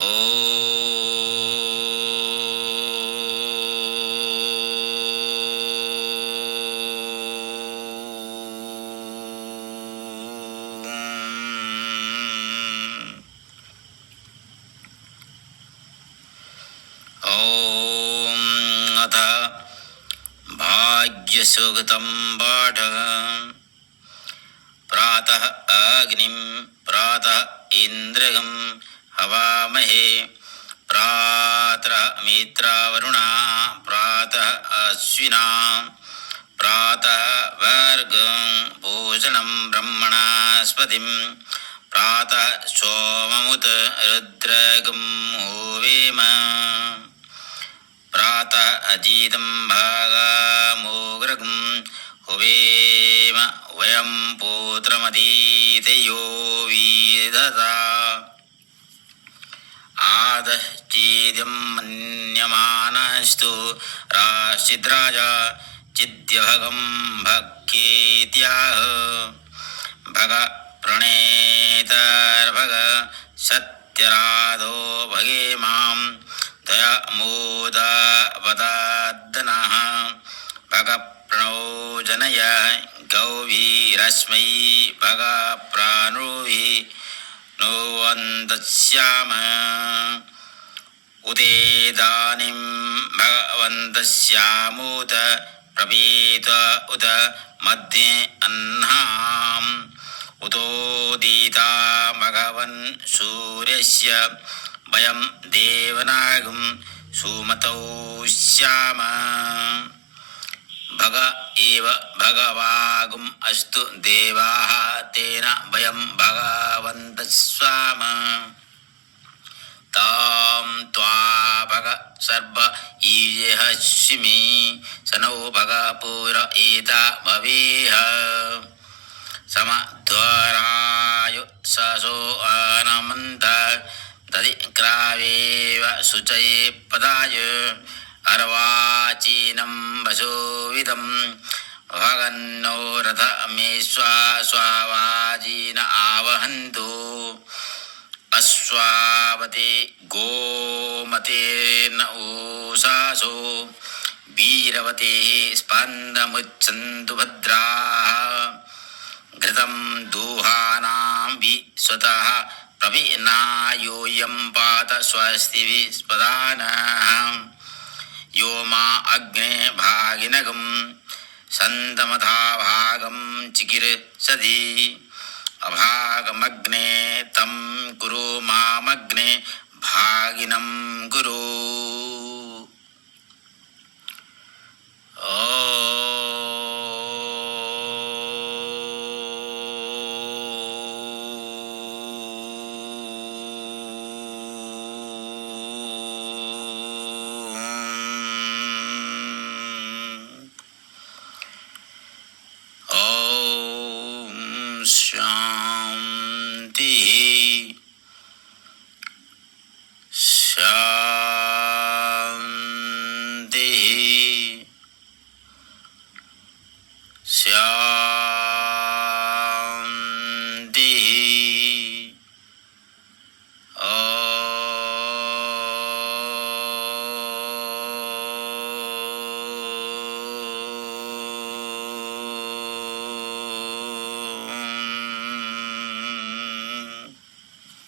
ॐ अथ भाग्यसुगतं पाठः। प्रातः अग्निं प्रातः इन्द्रं हवामहे प्रातः मित्रावरुणा प्रातः अश्विना प्रातः वर्गं पूषणं ब्रह्मणास्पतिं प्रातः सोममुत रुद्रगं होवेम प्रातः अजीतं भागामोग्रगं हुवेम वयं पुत्रमदीतयो विदधा आदश्चेद्यं मन्यमानस्तु राशिद्राजा चिद्यभगं भक्खेत्याह भग प्रणेतर्भग सत्यराधो भगे मां दयामोदवदादनः भग प्रणो जनय गौवीरस्मै भग प्राणुभि नो वन्दस्याम उदेदानीं भगवन्तस्यामुत प्रवीत उत मध्ये अह्नाम् उतोदीता भगवन् सूर्यस्य वयं देवनागं सुमतौ स्याम भग एव भगवागुम् अस्तु देवाः तेन वयं भगवन्तः स्वाम तां त्वा भग सर्व ईयहस्मि स नो भग पुर एता भवेह समध्वरायु ससो अनमन्त दधिक्रावेव शुचये पदाय अर्वाचीनं वसोविदं भगन्नो रथमे स्वावाजीन आवहन्तु अश्वावते गोमतेर्न ऊषासो वीरवते स्पन्दमुच्छन्तु भद्राः घृतं दुहानां विश्वतः प्रवीणायोऽयं पात स्वस्तिभिः स्पदानः यो मा अग्ने भागिनगं सन्तमथा भागं चिकीर्षति अभागमग्ने तं कुरु मामग्ने